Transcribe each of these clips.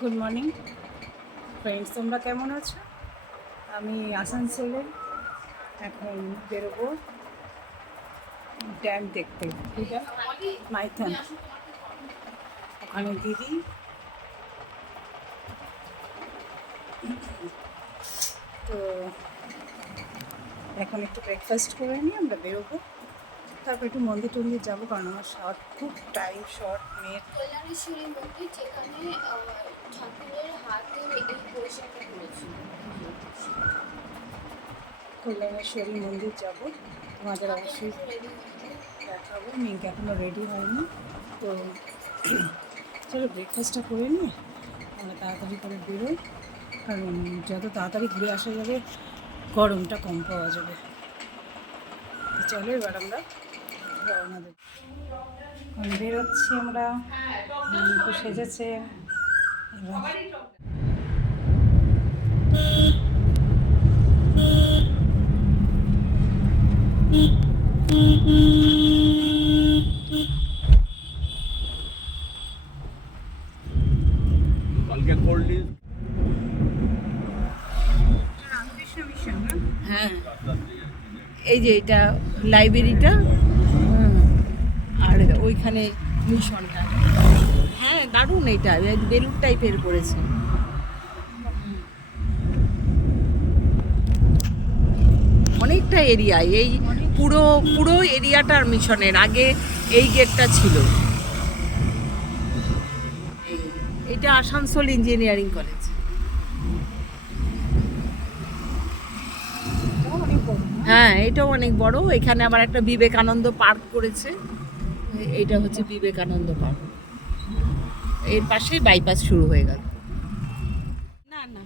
Good morning friends, তোমরা কেমন আছো? আমি আসানসোলে এখন বেরোবো ড্যাম দেখতে। এটা মাইথন, ওখানে দিদি। তো এখন একটু ব্রেকফাস্ট করে নিয়ে আমরা বেরোবো, তারপর একটু মন্দির টন্দির যাবো, কারণ আমার খুব টাইম শর্ট মেয়ের। কল্যাণেশ্বরী মন্দির, যেখানে ঠাকুরের হাতের এই পোশাকটা করেছিল। কল্যাণেশ্বরী মন্দির যাবো, তোমাদের অবশ্যই দেখাবো। মেয়েকে এখনও রেডি হয়নি, তো চলো ব্রেকফাস্টটা করে নিয়ে আমরা তাড়াতাড়ি করে বেরোই, কারণ যত তাড়াতাড়ি ঘুরে আসা যাবে গরমটা কম পাওয়া যাবে। চলো এবার আমরা রওনা দেব। বেরোচ্ছি আমরা, তো সেজেছে এবার। হ্যাঁ, এই যে এটা লাইব্রেরিটা, আর ওইখানে মিশনটা। হ্যাঁ, দারুণ। এটা বেলুন টাইপের করেছে। অনেকটা এরিয়া, এই পুরো পুরো এরিয়াটার মিশনের। আগে এই গেটটা ছিল। এটা আসানসোল ইঞ্জিনিয়ারিং কলেজ। হ্যাঁ, এটাও অনেক বড়। এখানে আবার একটা বিবেকানন্দ পার্ক করেছে। এইটা হচ্ছে বিবেকানন্দ পার্ক। এর পাশেই বাইপাস শুরু হয়ে গেল। না না,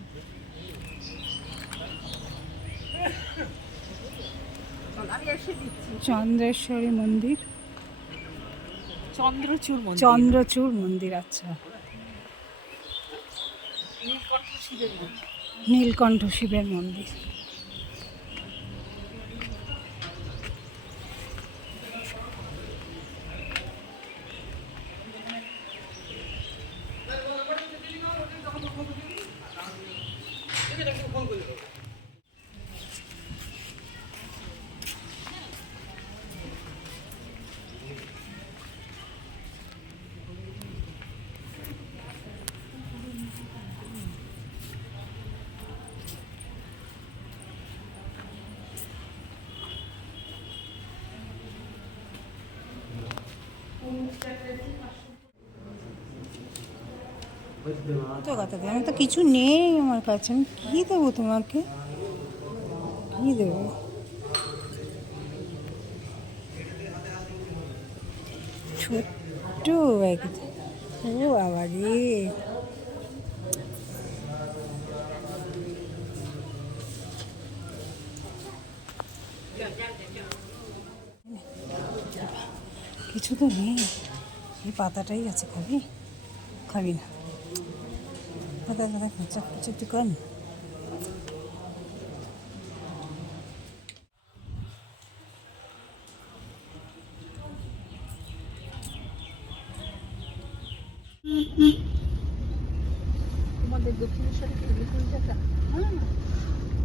চন্দ্রেশ্বরী মন্দির, চন্দ্রচূড় মন্দির। আচ্ছা, নীলকণ্ঠ শিবের মন্দির। তো কথা দিই, আমি তো কিছু নেই আমার কাছে, আমি কী দেবো তোমাকে, কী দেবো? ছোট্ট একদম। ও বাবা রে, কিছু তো নেই। এই পাতাটাই আছে, খাবি? খাবি না? পাতা পাতা খরচা খরচা একটু কর। তোমাদের দক্ষিণেশ্বরে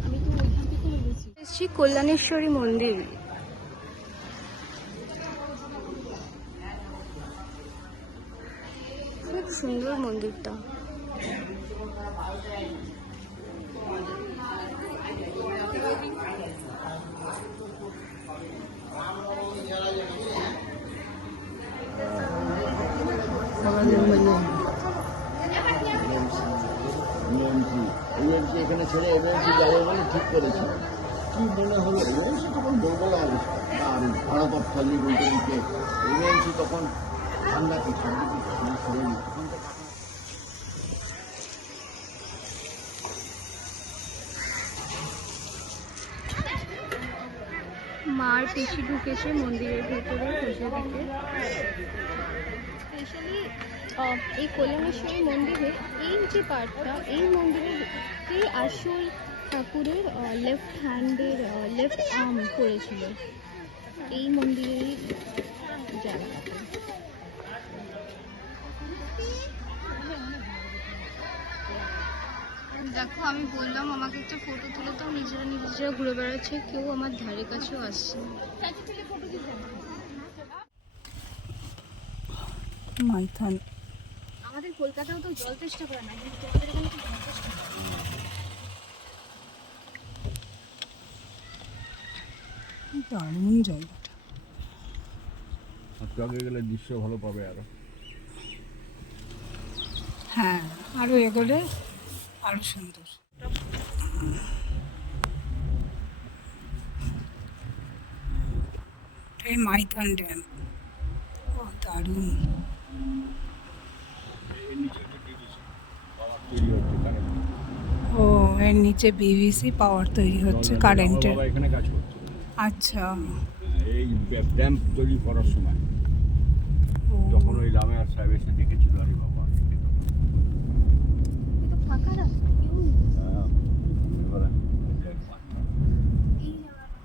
আমি তো ওইখান থেকে বলেছি। এসেছি কল্যাণেশ্বরী মন্দির। খুব সুন্দর মন্দিরটা। এখানে ছেড়ে এমএনসি যাবে বলে ঠিক করেছি। কি মনে হলো এমএনসি তখন দুর্বলা অবস্থা, আর ভারত খালি বলতে দিকে এমএনসি তখন ঠান্ডাতে মার পিসি ঢুকেছে মন্দিরের ভেতরে পুজো দিতে। স্পেশালি এই কল্যাণেশ্বরী মন্দিরে এই যে পার্টটা, এই মন্দিরের আসল ঠাকুরের লেফট হ্যান্ডের লেফট আর্ম করেছিল এই মন্দিরেরই জায়গা। দেখো আমি বললাম আমাকে একটা ফটো তুলে দাও, নিজেরা নিজেরা ঘুরে বেড়াচ্ছে, কেউ আমার ধারে কাছেও আসছে না। মাইথন আমাদের কলকাতাও তো জল চেষ্টা করে না, কিন্তু তোমাদের এখানে তো জল চেষ্টা করে। দারুণ জায়গাটা। একটু আগে গেলে দৃশ্য ভালো পাবে আরো। হ্যাঁ, আরো এগোলে আরো সুন্দর। এই মাইথন ড্যাম, ও দারুণ। ও এর নিচে বিভিসি পাওয়ার তৈরি হচ্ছে কারেন্টের। এখানে কাজ করছে। আচ্ছা, এই ড্যাম তৈরি করার সময় ও, তখন ওই লামেয়ার সাহেব এসে দেখেছিল, আরে বাবা এটা ফাঁকা রাস্তা, কেউ নেই। এবারে এই জায়গাটা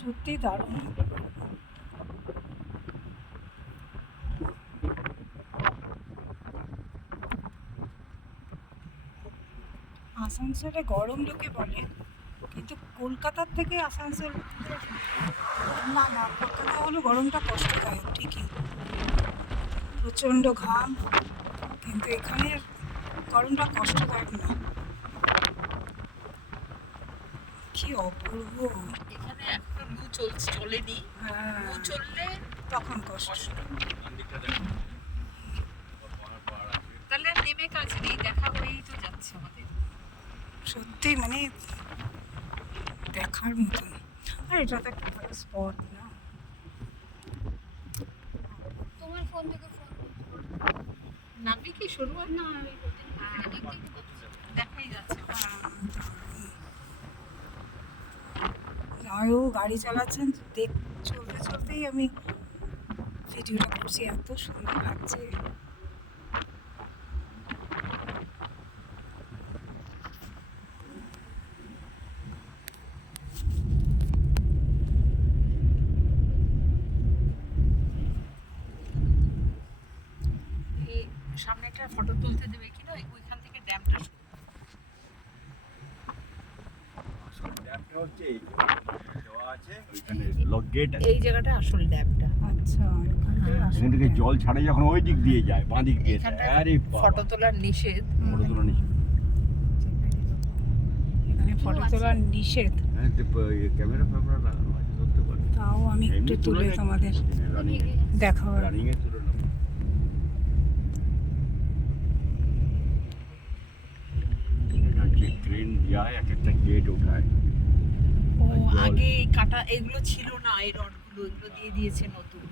সত্যি দারুণ। আসানসোলে গরম লোকে বলে, কিন্তু কলকাতার থেকে আসানসোল, না না, কলকাতা হলো গরমটা কষ্টদায়ক ঠিকই, প্রচণ্ড ঘাম, কিন্তু এখানে গরমটা কষ্টদায়ক না। কি অপূর্ব। এখানে এখনো লু চলেনি। হ্যাঁ, লু চললে তখন কষ্ট। তাহলে আর নেমে কাজ নেই, দেখা হয়েই তো যাচ্ছে আমাদের। সত্যি মানে দেখার মতন। আর এটা তো একটা ভালো স্পট না? তোমার ফোন থেকে ফোন নামবি কি শুরু হয় না, আমি দেখাই যাচ্ছে। আরও গাড়ি চালাচ্ছেন, চলতে চলতেই আমি ভিডিওটা করছি, এত সুন্দর লাগছে। এই সামনে একটা ফটো তুলতে দেবে কিনা, ওইখান থেকে ড্যামটা ড্যামটা হচ্ছে এই দেওয়া আছে, ওইখানে লক গেট আছে। এই জায়গাটা আসল ড্যামটা। আচ্ছা, এখান থেকে জল ছাড়ে যখন ওই দিক দিয়ে যায়, বাঁ দিক দিয়ে যায়। এখানটা আরে বাবা, ফটো তোলার নিষেধ। ফটো তোলা নিষেধ। এখানে ফটো তোলা নিষেধ, হ্যাঁ, ক্যামেরা ফ্যামেরা লাগানো আছে, ধরতে পারে। তাও আমি একটু তুলে তোমাদের দেখাবো। রানিং এ তুলে নাও। এটা হচ্ছে ট্রেন যায়, এক একটা গেট ওঠায়। ও জল। আগে এই কাটা এগুলো ছিল না, এই রডগুলো এগুলো দিয়ে দিয়েছে নতুন।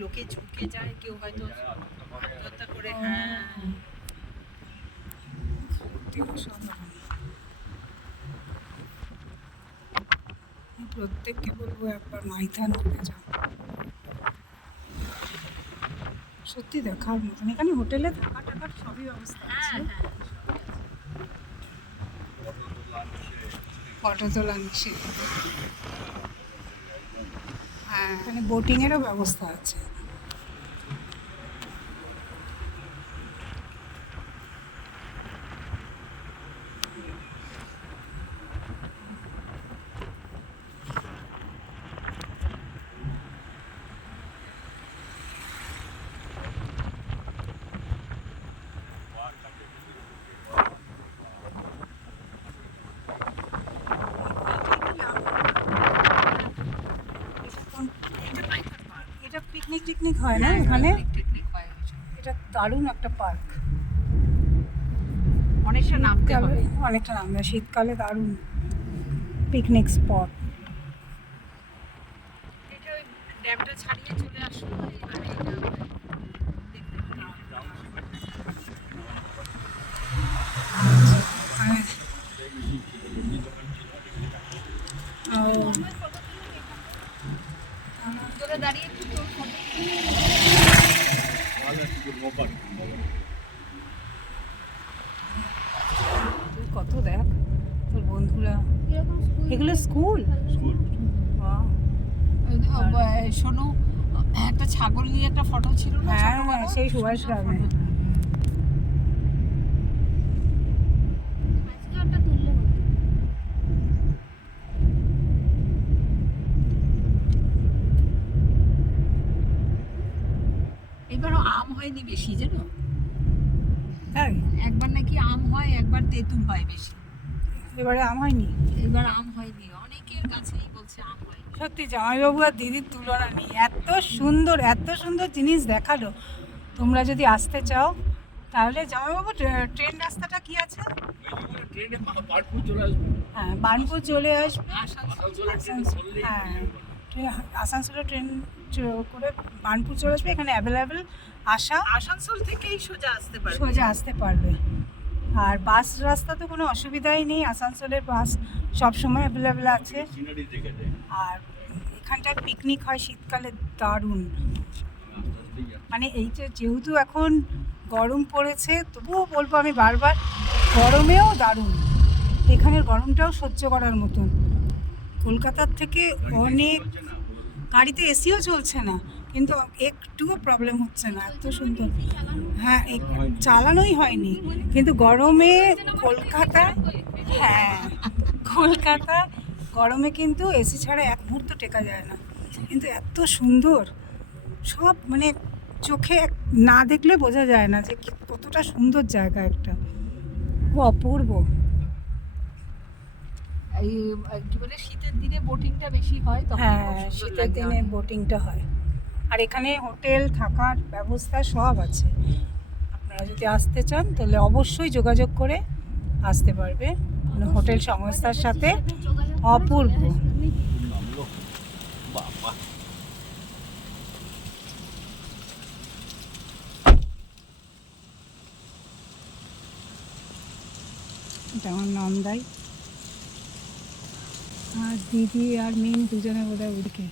লোকে ঝুঁকে যায়, কেউ হয়তো আত্মহত্যা করে। হ্যাঁ, সত্যি অসাধারণ। আমি প্রত্যেককে বলবো একবার মাইথন ঘুরে যাও, সত্যি দেখার মতন। এখানে হোটেলে থাকা টাকার সবই ব্যবস্থা আছে। হ্যাঁ, হ্যাঁ। ফটো তোলা নিষেধ। হ্যাঁ, এখানে বোটিংয়েরও ব্যবস্থা আছে। এটা পিকনিক টিকনিক হয় না এখানে? পিকনিক হয় ওই জন্য। এটা দারুণ একটা পার্ক। অনেকটা নামতে হবে। অনেকটা নামবে, শীতকালে দারুণ পিকনিক স্পট। এটা ওই ড্যামটা ছাড়িয়ে চলে আসলো, এবারে এটা দেখতে তোরা দাঁড়িয়ে একটু তোর ফটো কত দেখ তোর বন্ধুরা, এরকম স্কুল এগুলো স্কুল? শোনো, একটা ছাগল নিয়ে একটা ফটো ছিল না হ্যাঁ, ছোটবেলায়? সেই সুভাষ গ্রামে। আজকে একটা তুললে হতো। এবারও আম হয়নি বেশি জানো, তাই একবার নাকি আম হয়, একবার তেঁতুল হয় বেশি। এবারে আম হয়নি। এবার আম হয়নি, অনেকের কাছেই বলছে আম হয়নি। সত্যি জামাইবাবু আর দিদির তুলনা নেই, এত সুন্দর জিনিস দেখালো। তোমরা যদি আসতে চাও তাহলে জামাইবাবু ট্রেন রাস্তাটা কি আছে? ট্রেনে বার্নপুর চলে আসবে। হ্যাঁ, বার্নপুর চলে আসবে। আসানসোলের ট্রেনে ধরলেই হ্যাঁ, আসানসোলের ট্রেন করে বার্নপুর চলে আসবে। এখানে অ্যাভেলেবেল আসানসোল থেকেই সোজা আসতে পারবে। সোজা আসতে পারবে। আর বাস রাস্তা তো কোনো অসুবিধাই নেই, আসানসোলের বাস সব সময় অ্যাভেলেবেল আছে। সিনারি দেখে দেয়। আর এখানটায় পিকনিক হয় শীতকালে, দারুণ। মানে এই যেহেতু এখন গরম পড়েছে, তবুও বলবো আমি বারবার, গরমেও দারুণ। এখানের গরমটাও সহ্য করার মতন। কলকাতার থেকে অনেক, গাড়িতে এসিও চলছে না, কিন্তু একটুও প্রবলেম হচ্ছে না, এত সুন্দর। হ্যাঁ, চালানোই হয়নি, কিন্তু গরমে কলকাতায়, হ্যাঁ কলকাতা গরমে কিন্তু এসি ছাড়া এক মুহূর্ত টেকা যায় না। কিন্তু এত সুন্দর সব, মানে চোখে না দেখলে বোঝা যায় না যে কতটা সুন্দর জায়গা একটা, অপূর্ব। এই কি বলে, শীতের দিনে বোটিংটা বেশি হয় তখন। হ্যাঁ, খুব সুন্দর শীতের লাগে দিনে অনেক। বোটিংটা হয়। আর এখানে হোটেল থাকার ব্যবস্থা সব আছে। আপনারা যদি আসতে চান তাহলে অবশ্যই যোগাযোগ করে আসতে পারবে হোটেল সংস্থার সাথে। অপূর্ব। নামলো বাবা। এটা আমার নন্দাই, আর দিদি আর মিন দুজনে বোধহয় উঠকে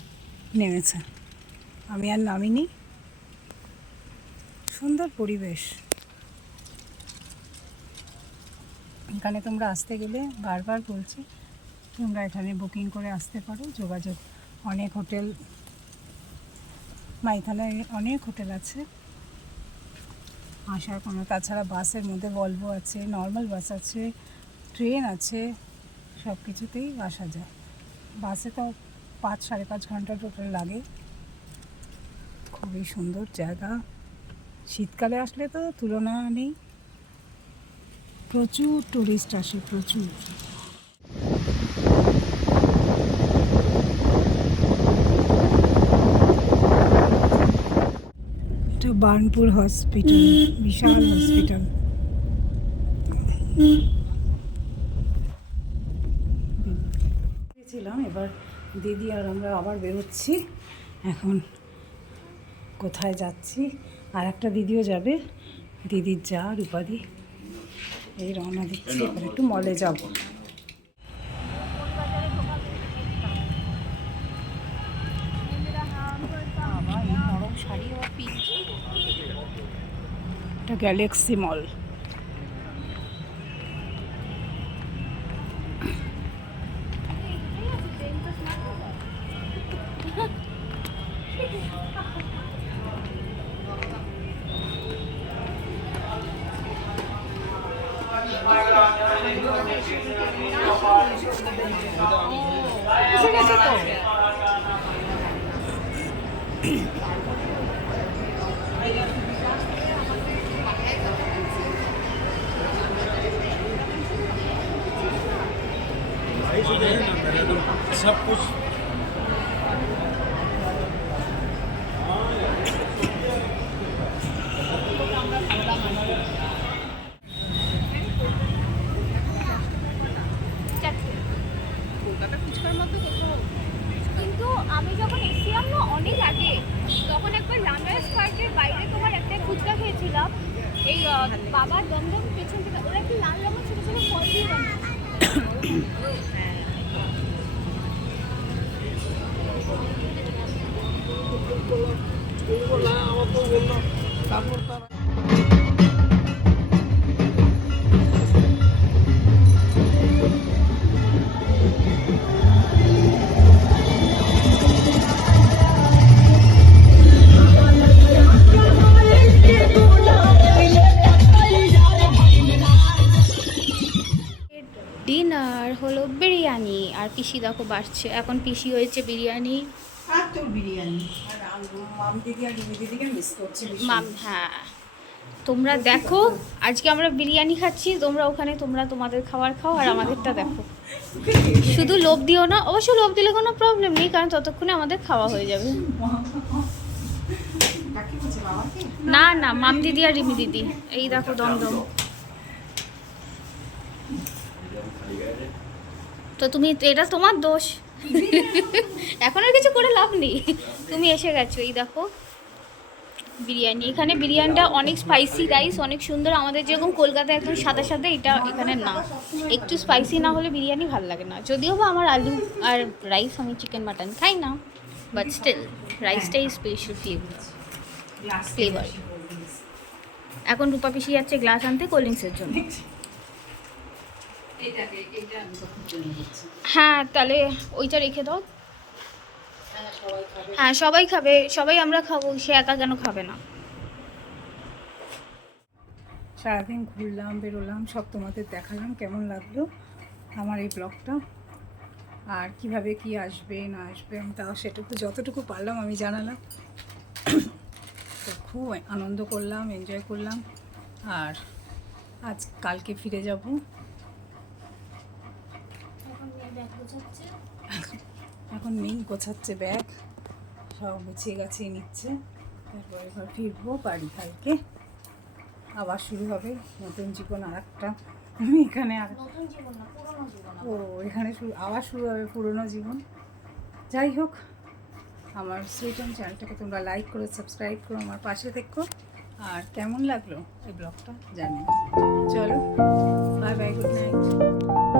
নেমেছে, আমি আর নামিনি। সুন্দর পরিবেশ। এখানে তোমরা আসতে গেলে বারবার বলছি, তোমরা এখানে বুকিং করে আসতে পারো। যোগাযোগ, অনেক হোটেল, মাইথানায় অনেক হোটেল আছে, আসার কোনো। তাছাড়া বাসের মধ্যে ভলভো আছে, নর্মাল বাস আছে, ট্রেন আছে, সব কিছুতেই আসা যায়। বাসে তো 5-5.5 ঘন্টা টোটাল লাগে। খুবই সুন্দর জায়গা। শীতকালে আসলে তো তুলনা নেই, প্রচুর টুরিস্ট আসে, প্রচুর। এটা বার্নপুর হসপিটাল, বিশাল হসপিটাল। ছিলাম, এবার দিদি আর আমরা আবার বেরোচ্ছি। এখন কোথায় যাচ্ছি? আর একটা দিদিও যাবে, দিদির যা রূপাদি। এই রওনা দিচ্ছি, এবার একটু মলে যাব। নরম শাড়ি ও পিঙ্ক। এটা গ্যালাক্সি মল। ঠিক আছে তো। सब कुछ কলকাতা ফুচকার মতো কোথাও, কিন্তু আমি যখন এসেছিলাম না অনেক আগে, তখন একবার রানার্স পার্কের বাইরে তোমার একটা ফুচকা খেয়েছিলাম, এই বাবার দমদম পেছন থেকে। ওরা একটু লাল রঙের ছোটো ছোটো ফল দিয়ে বানিয়েছে। ডিনার হলো বিরিয়ানি, আর পিসি দেখো বাড়ছে, এখন পিসি হয়েছে বিরিয়ানি। আর তোর বিরিয়ানি আর মাম দিদি আর রিমি দিদিকে মিস করছি ভীষণ। মাম, হ্যাঁ তোমরা দেখো আজকে আমরা বিরিয়ানি খাচ্ছি, তোমরা ওখানে তোমরা তোমাদের খাবার খাও আর আমাদেরটা দেখো। শুধু লোভ দিও না, অবশ্য লোভ দিলে কোনো প্রবলেম নেই, কারণ ততক্ষণে আমাদের খাওয়া হয়ে যাবে। কাকে বলছে, বাবাকে? না না, মাম দিদি আর রিমি দিদি, এই দেখো দমদম। তো তুমি, এটা তোমার দোষ, এখন আর কিছু করে লাভ নেই, তুমি এসে গেছো। এই দেখো বিরিয়ানি, এখানে বিরিয়ানিটা অনেক স্পাইসি, রাইস অনেক সুন্দর, আমাদের যেরকম কলকাতায় একদম সাদা সাদা, এটা এখানে না, একটু স্পাইসি না হলে বিরিয়ানি ভালো লাগে না। যদিও বা আমার আলু আর রাইস, আমি চিকেন মাটন খাই না, বাট স্টিল রাইসটাই স্পেশাল ফ্লেভার। এখন রূপা পিসি যাচ্ছে গ্লাস আনতে কোল্ড ড্রিঙ্কসের জন্য। হ্যাঁ তাহলে ওইটা রেখে দাও। হ্যাঁ সবাই খাবে, সবাই আমরা খাবো, সে একা কেন খাবে না। সারাদিন ঘুরলাম বেরোলাম, সব তোমাদের দেখালাম, কেমন লাগলো আমার এই ব্লগটা, আর কিভাবে কি আসবে না আসবে আমি তাও সেটুকু যতটুকু পারলাম আমি জানালাম। তো খুব আনন্দ করলাম, এনজয় করলাম, আর কালকে ফিরে যাব। এখন মেয়ে গোছাচ্ছে ব্যাগ, সব গুছিয়ে গাছিয়ে নিচ্ছে, তারপরে এবার ফিরবো বাড়ি। কালকে আবার শুরু হবে নতুন জীবন, আর একটা এখানে আর ও এখানে আবার শুরু হবে পুরনো জীবন। যাই হোক, আমার সুইট হোম চ্যানেলটাকে তোমরা লাইক করো, সাবস্ক্রাইব করো, আমার পাশে থেকো, আর কেমন লাগলো এই ব্লগটা জানিও। চলো, বাই বাই, গুড নাইট।